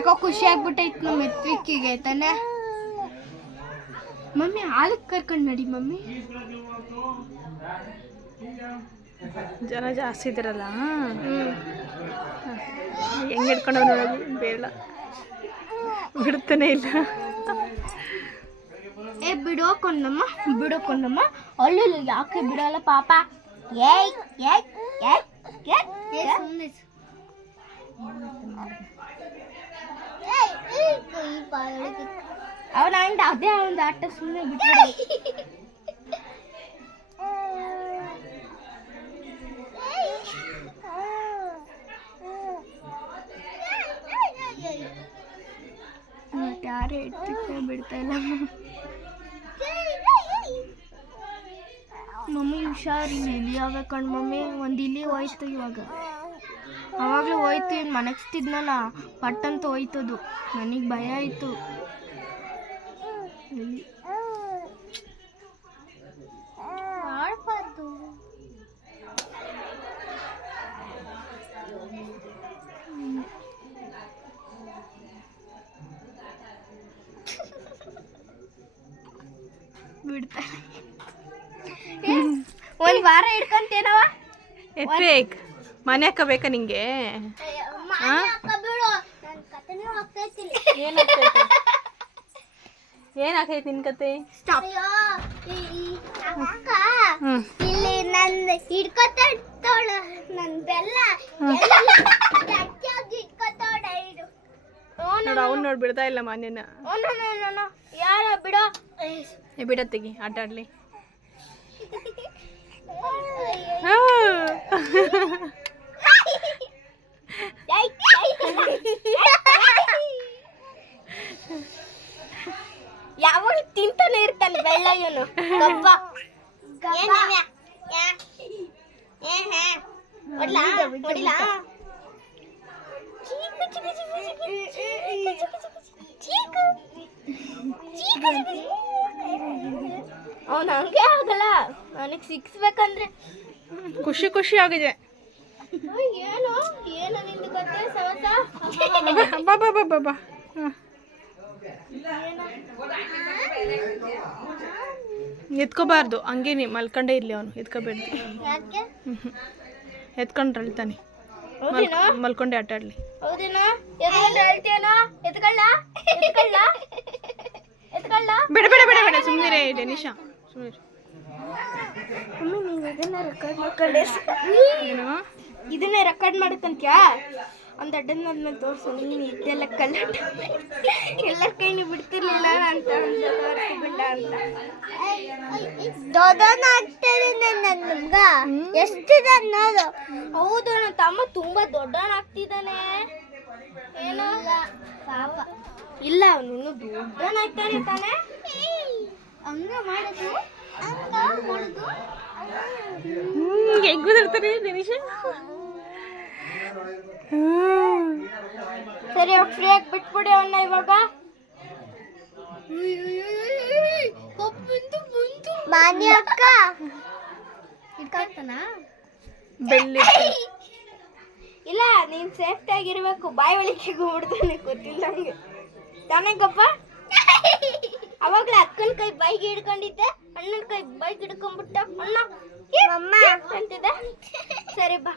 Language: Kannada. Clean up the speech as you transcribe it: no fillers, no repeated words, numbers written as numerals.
ಯಾಕೋ ಖುಷಿ ಆಗ್ಬಿಟ್ಟೈತ್ ನಮ್ಮ ಮೆತ್ವಿಕ್ಕಿಗೆ ತಾನೆ. ಮಮ್ಮಿ ಹಾಲಕ್ಕೆ ಕರ್ಕೊಂಡು ನಡಿ ಮಮ್ಮಿ. ಜನ ಜಾಸ್ತಿ ಇದ್ದಾರಲ್ಲ. ಹೆಂಗೆ ಹಿಡ್ಕೊಂಡು ನೋಡೋದು ಬೇಡ, ಬಿಡ್ತಾನೆ ಇಲ್ಲ. ಬಿಡೋಕೊಂಡಮ್ಮ ಬಿಡೋಕೊಂಡಮ್ಮ. ಅಲ್ಲೂ ಯಾಕೆ ಬಿಡಲ್ಲ ಪಾಪ. ಏಯ್ ಏಯ್ ಏಯ್ ಏಯ್ ಸುಮ್ಮನೆ ಅವನ ಅದೇ ಅವನ ಆಟ ಸುಮ್ಮನೆ ಬಿಟ್ಟು. ಯಾರೇ ಇಟ್ಟು ಬಿಡ್ತಾ ಇಲ್ಲ ಮಮ್ಮಿ. ಹುಷಾರಿ ಇಲಿ ಆಗ ಕಣ್ ಮಮ್ಮಿ. ಒಂದು ಇಲಿ ಹೋಯ್ತು ಇವಾಗ. ಅವಾಗಲೂ ಹೋಯ್ತು. ಇನ್ನು ಮನಗಿಸ್ತಿದ್ನಲ್ಲ ಪಟ್ಟಂತ ಹೋಯ್ತದು. ನನಗೆ ಭಯ ಆಯಿತು. ಆಡ್ಬಾರ್ದು. ಬಿಡ್ತಾರೆ. ಒಂದು ವಾರ ಹಿಡ್ಕೊಂತೇನವ. ಎತ್ಬೇಕು ಮನೆ ಹಾಕಬೇಕಾ ನಿಂಗೆ? ಏನಾಗೈತೆ ನಿನ್ ಕತೆ? ಇಲ್ಲಿ ನನ್ನ ಹಿಡ್ಕೊತಾಳ ನನ್ನ ಬೆಲ್ಲ ನೋಡು, ಅವ್ನು ನೋಡಿ ಬಿಡ್ತಾ ಇಲ್ಲ ಮನೇನ. ಯಾರ ಬಿಡೋ ಬಿಡತ್ತೆಗಿ ಆಟ ಆಡ್ಲಿ. ಯಾವಾಗ ತಿಂತಾನೆ ಇರ್ತಾನೆ ಬೆಳ್ಳ ಇವನು. ಅವನು ಹಂಗೆ ಆಗಲ್ಲ. ನನಗೆ ಸಿಕ್ಸ್ಬೇಕಂದ್ರೆ ಖುಷಿ ಖುಷಿ ಆಗಿದೆ. ಏನು ಏನು ನಿಂದು ಗೊತ್ತೇ ಸವಸ. ಬಾ ಬಾ ಬಾ ಬಾ ಬಾ. ಎತ್ಕೋಬಾರ್ದು, ಹಂಗೆ ನೀ ಮಲ್ಕೊಂಡೇ ಇರ್ಲಿ. ಅವನು ಎತ್ಕೋಬೇಡ್ದು. ಎತ್ಕೊಂಡ್ರೆ ಅಳ್ತಾನೆ. ಮಲ್ಕೊಂಡೆ ಆಟ ಆಡ್ಲಿ. ಹೌದೇನೋ? ಎತ್ಕೊಂಡ್ರೆ ಅಳ್ತೇನೋ? ಎತ್ಕೊಳ್ಳ ಎತ್ಕೊಳ್ಳ ಎತ್ಕೊಳ್ಳ. ಬೇಡ ಬೇಡ ಬೇಡ ಬೇಡ, ಸುಮ್ಮನೆ ಡೆನಿಶಾ ಸುಮ್ಮನೆ. ಇದನ್ನೇ ರೆಕಾರ್ಡ್ ಮಾಡುತ್ತಂತ್ಯಾ. ಒಂದು ಅಡ್ಡದ ಮೇಲೆ ತೋರಿಸು. ನೀನು ಇದೆಲ್ಲ ಕಲ್ಲಟ ಎಲ್ಲ ಕೈನಿ ಬಿಡ್ತಿರ್ಲಿಲ್ಲ ಅಂತ ಬಿಟ್ಟ ಅಂತ. ದೊಡ್ಡನ ಆಗ್ತಾನೆ ನಮ್ಗ. ಎಷ್ಟಿದೆ ಅನ್ನೋದು. ಹೌದು, ನನ್ನ ತಮ್ಮ ತುಂಬಾ ದೊಡ್ಡವನ್ ಆಗ್ತಿದ್ದಾನೆ. ಏನೋ ಪಾಪ ಇಲ್ಲ, ಅವನು ಇನ್ನೂ ದೊಡ್ಡನಾಗ್ತಾನೆ ತಾನೆ. ಹಂಗ ಮಾಡುದು ಹಂಗ ಮಾಡುದು. ಹೆಂಗ್ ಗೊತ್ತಿರ್ತಾರೆ ಡೆನಿಶಾ? ಸರಿ, ಫ್ರೀ ಆಗಿ ಬಿಟ್ಬಿಡಿ ಅವನ್ನ ಇವಾಗ. ಮಾನ್ಯ ಅಕ್ಕ ಇಟ್ಕೊಳ್ತಾನ. ಬೆಳ್ಳಿ ಇಲ್ಲ, ನೀನ್ ಸೇಫ್ಟಿ ಆಗಿರ್ಬೇಕು. ಬಾಯಿ ಒಳಗೆ ಬಿಡ್ತಾನೆ ಗೊತ್ತಿಲ್ಲ ನಂಗೆ ತಾನೇ ಗಪ್ಪ. ಅವಾಗ್ಲೇ ಅಕ್ಕನ ಕೈ ಬಾಯಿಗೆ ಹಿಡ್ಕೊಂಡಿದ್ದೆ, ಅಣ್ಣನ ಕೈ ಬಾಯಿಗೆ ಹಿಡ್ಕೊಂಡ್ಬಿಟ್ಟ. ಅಣ್ಣ ಅಂತಿದ್ದೆ. ಸರಿ ಬಾ.